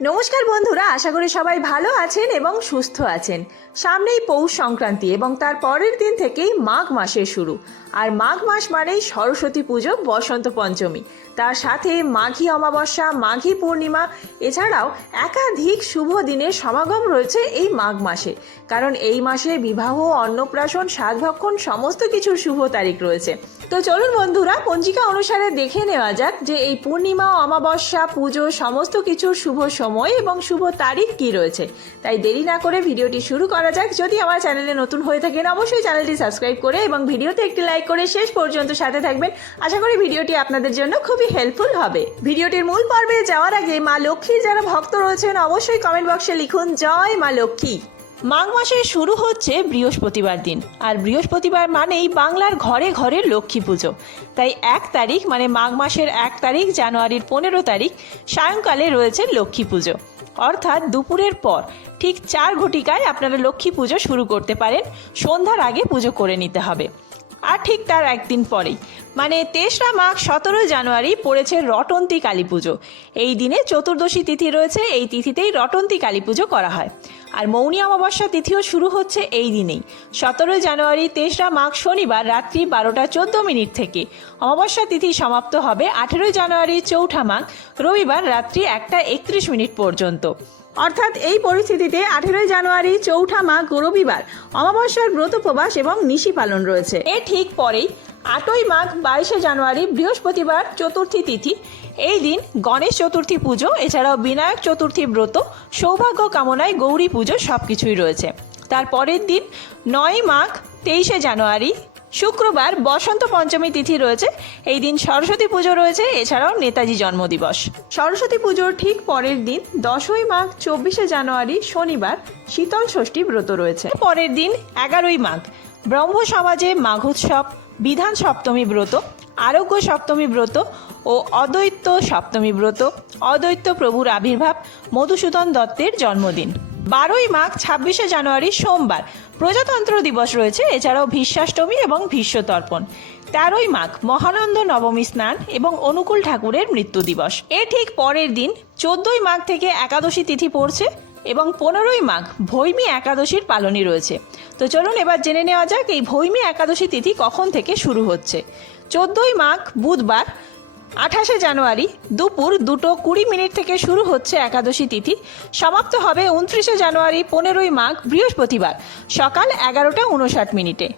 নমস্কার বন্ধুরা, আশা করি সবাই ভালো আছেন এবং সুস্থ আছেন। সামনেই পৌষ সংক্রান্তি এবং তার পরের দিন থেকেই মাঘ মাসের শুরু। আর মাঘ মাস মানেই সরস্বতী পুজো, বসন্ত পঞ্চমী, তার সাথে মাঘী অমাবস্যা, মাঘী পূর্ণিমা, এছাড়াও একাধিক শুভ দিনের সমাগম রয়েছে এই মাঘ মাসে। কারণ এই মাসে বিবাহ, অন্নপ্রাশন, সাধভক্ষণ সমস্ত কিছুর শুভ তারিখ রয়েছে। তো চলুন বন্ধুরা, পঞ্জিকা অনুসারে দেখে নেওয়া যাক যে এই পূর্ণিমা, অমাবস্যা, পুজো সমস্ত কিছুর শুভ সময় এবং শুভ তারিখ কি রয়েছে। তাই দেরি না করে ভিডিওটি শুরু করা যাক। যদি আমার চ্যানেলে নতুন হয়ে থাকেন অবশ্যই চ্যানেলটি সাবস্ক্রাইব করে এবং ভিডিওতে একটি লাইক করে শেষ পর্যন্ত সাথে থাকবেন। আশা করি ভিডিওটি আপনাদের জন্য খুবই হেল্পফুল হবে। ভিডিওটির মূল পর্বে যাওয়ার আগে মা লক্ষ্মীর যারা ভক্ত রয়েছেন অবশ্যই কমেন্ট বক্সে লিখুন জয় মা লক্ষ্মী। মাঘ মাসের শুরু হচ্ছে বৃহস্পতিবার দিন, আর বৃহস্পতিবার মানেই বাংলার ঘরে ঘরে লক্ষ্মী পুজো। তাই 1 তারিখ মানে মাঘ মাসের 1 তারিখ জানুয়ারির 15 তারিখ সায়ংকালে রয়েছে লক্ষ্মী পুজো। অর্থাৎ দুপুরের পর ঠিক 4 ঘটিকায় আপনারা লক্ষ্মী পুজো শুরু করতে পারেন। সন্ধ্যার আগে পুজো করে নিতে হবে। আর ঠিক তার একদিন পরেই মানে 3রা মাঘ 17 জানুয়ারি পড়েছে রটন্তী কালী পুজো। এই দিনে চতুর্দশী তিথি রয়েছে, এই তিথিতেই রটন্তী কালী পুজো করা হয়। আর মৌনী অমাবস্যা তিথিও শুরু হচ্ছে এই দিনেই 17 জানুয়ারি 3রা মাঘ শনিবার রাত্রি 12টা 14 মিনিট থেকে। অমাবস্যা তিথি সমাপ্ত হবে 18 জানুয়ারি চৌঠা মাঘ রবিবার রাত্রি 1টা 31 মিনিট পর্যন্ত। অর্থাৎ এই পরিস্থিতিতে 18 জানুয়ারি চৌঠা মাঘ রবিবার অমাবস্যার ব্রত উপবাস এবং নিশি পালন রয়েছে। এর ঠিক পরেই 8ই মাঘ 22 জানুয়ারি বৃহস্পতিবার চতুর্থী তিথি। এই দিন গণেশ চতুর্থী পুজো, এছাড়াও বিনায়ক চতুর্থী ব্রত, সৌভাগ্য কামনায় গৌরী পুজো সবকিছুই রয়েছে। তার পরের দিন 9ই মাঘ 23 জানুয়ারি শুক্রবার বসন্ত পঞ্চমী তিথি রয়েছে। এই দিন সরস্বতী পুজো রয়েছে, এছাড়াও নেতাজি জন্মদিবস। সরস্বতী পুজোর ঠিক পরের দিন 10ই মাঘ 24 জানুয়ারি শনিবার শীতল ষষ্ঠী ব্রত রয়েছে। পরের দিন 11ই মাঘ ব্রহ্ম সমাজে মাঘোৎসব, বিধান সপ্তমী ব্রত, আরোগ্য সপ্তমী ব্রত ও অদ্বৈত সপ্তমী ব্রত, অদ্বৈত প্রভুর আবির্ভাব, মধুসূদন দত্তের জন্মদিন। 12ই মাঘ 26 জানুয়ারি সোমবার প্রজাতন্ত্র দিবস রয়েছে, এছাড়াও ভীষ্মাষ্টমী এবং ভীষ্মতর্পণ। 13ই মাঘ মহানন্দ নবমী স্নান এবং অনুকূল ঠাকুরের মৃত্যু দিবস। এর ঠিক পরের দিন 14ই মাঘ থেকে একাদশী তিথি পড়ছে এবং 15ই মাঘ ভৈমী একাদশীর পালনই রয়েছে। তো চলুন এবার জেনে নেওয়া যাক এই ভৈমী একাদশী তিথি কখন থেকে শুরু হচ্ছে। 14ই মাঘ বুধবার 28 জানুয়ারি দুপুর 2:20 মিনিট থেকে শুরু হচ্ছে একাদশী তিথি। সমাপ্ত হবে 29 জানুয়ারি 15ই মাঘ বৃহস্পতিবার সকাল 11টা 59 মিনিটে।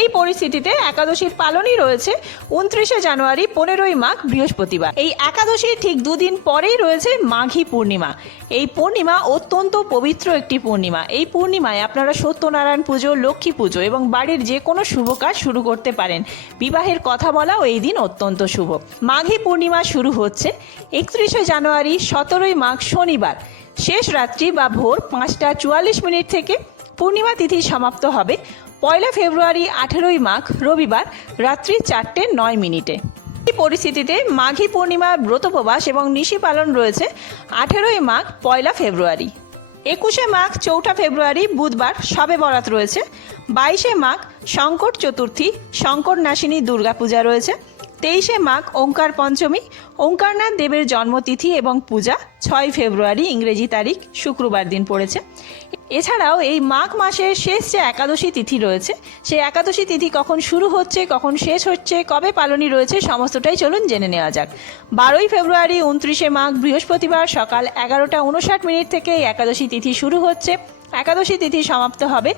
এই পরিস্থিতিতে একাদশীর পালনই রয়েছে 29 জানুয়ারি 15ই মাঘ বৃহস্পতিবার। এই একাদশীর ঠিক 2 দিন পরেই রয়েছে মাঘী পূর্ণিমা। এই পূর্ণিমা অত্যন্ত পবিত্র একটি পূর্ণিমা। এই পূর্ণিমায় আপনারা সত্যনারায়ণ পুজো, লক্ষ্মী পুজো এবং বাড়ির যে কোনো শুভ কাজ শুরু করতে পারেন। বিবাহের কথা বলাও এই দিন অত্যন্ত শুভ। মাঘী পূর্ণিমা শুরু হচ্ছে 31 জানুয়ারি 17ই মাঘ শনিবার শেষ রাত্রি বা ভোর 5টা 44 মিনিট থেকে। পূর্ণিমা তিথি সমাপ্ত হবে 1 ফেব্রুয়ারি 18ই মাঘ রবিবার রাত্রি 4:09 মিনিটে। এই পরিস্থিতিতে মাঘী পূর্ণিমার ব্রতোপবাস এবং নিশি পালন রয়েছে 18ই মাঘ 1 ফেব্রুয়ারি। 21 মাঘ চৌঠা ফেব্রুয়ারি বুধবার শবে বরাত রয়েছে। 22 মাঘ শঙ্কর চতুর্থী, শঙ্কর নাসিনী দুর্গাপূজা রয়েছে। 23 মাঘ ওঙ্কার পঞ্চমী, ওঙ্কারনাথ দেবের জন্মতিথি এবং পূজা 6 ফেব্রুয়ারি ইংরেজি তারিখ শুক্রবার দিন পড়েছে। এছাড়াও এই মাঘ মাসের শেষ যে একাদশী তিথি রয়েছে, সেই একাদশী তিথি কখন শুরু হচ্ছে, কখন শেষ হচ্ছে, কবে পালনই রয়েছে সমস্তটাই চলুন জেনে নেওয়া যাক। 12ই ফেব্রুয়ারি 29 মাঘ বৃহস্পতিবার সকাল 11টা 59 মিনিট থেকে এই একাদশী তিথি শুরু হচ্ছে। একাদশী তিথি সমাপ্ত হবে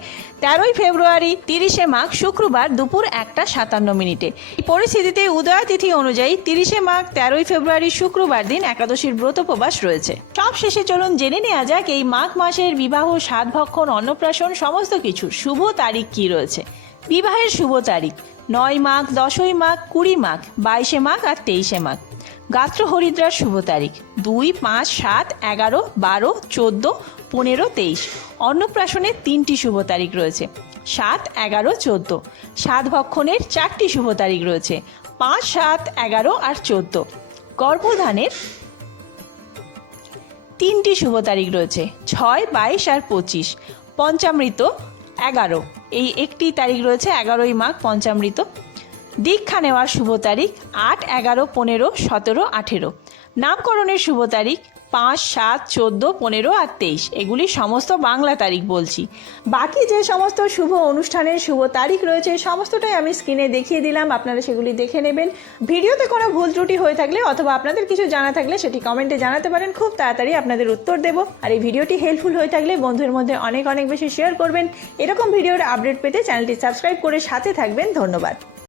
13ই ফেব্রুয়ারি 30 মাঘ শুক্রবার দুপুর 1টা 57 মিনিটে। এই পরিস্থিতিতে উদয় তিথি অনুযায়ী 30 মাঘ 13ই ফেব্রুয়ারি শুক্রবার দিন একাদশীর ব্রত উপবাস রয়েছে। সব শেষে চলুন জেনে নেওয়া যাক এই মাঘ মাসের বিবাহ, সাধভক্ষণ, অন্নপ্রাশন সমস্ত কিছু শুভ তারিখ কি রয়েছে। বিবাহের শুভ তারিখ 9 মাঘ, 10ই মাঘ, 20 মাঘ, 22 মাঘ আর 23 মাঘ। গাত্র হরিদ্রার শুভ তারিখ 2, 5, 7, 11, 12, 14, 15, 23। অন্নপ্রাশনের 3টি শুভ তারিখ রয়েছে 7, 11, 14। সাধভক্ষণের 4টি শুভ তারিখ রয়েছে 5, 7, 11 আর 14। গর্ভধানের 3টি শুভ তারিখ রয়েছে 6, 22 আর 25। পঞ্চামৃত 11, এই একটি তারিখ রয়েছে 11ই মাঘ পঞ্চামৃত। দীক্ষা নেওয়ার শুভ তারিখ 8, 11, 15, 17, 18। নামকরণের শুভ তারিখ 5, 7, 14, 15 আর 23 এগুলি সমস্ত বাংলা তারিখ বলছি। বাকি যে সমস্ত শুভ অনুষ্ঠানের শুভ তারিখ রয়েছে সমস্তটাই আমি স্ক্রিনে দেখিয়ে দিলাম, আপনারা সেগুলি দেখে নেবেন। ভিডিওতে কোনো ভুল ত্রুটি হয়ে থাকলে অথবা আপনাদের কিছু জানা থাকলে সেটি কমেন্টে জানাতে পারেন, খুব তাড়াতাড়ি আপনাদের উত্তর দেব। আর এই ভিডিওটি হেল্পফুল হয়ে থাকলে বন্ধুদের মধ্যে অনেক বেশি শেয়ার করবেন। এরকম ভিডিওর আপডেট পেতে চ্যানেলটি সাবস্ক্রাইব করে সাথে থাকবেন। ধন্যবাদ।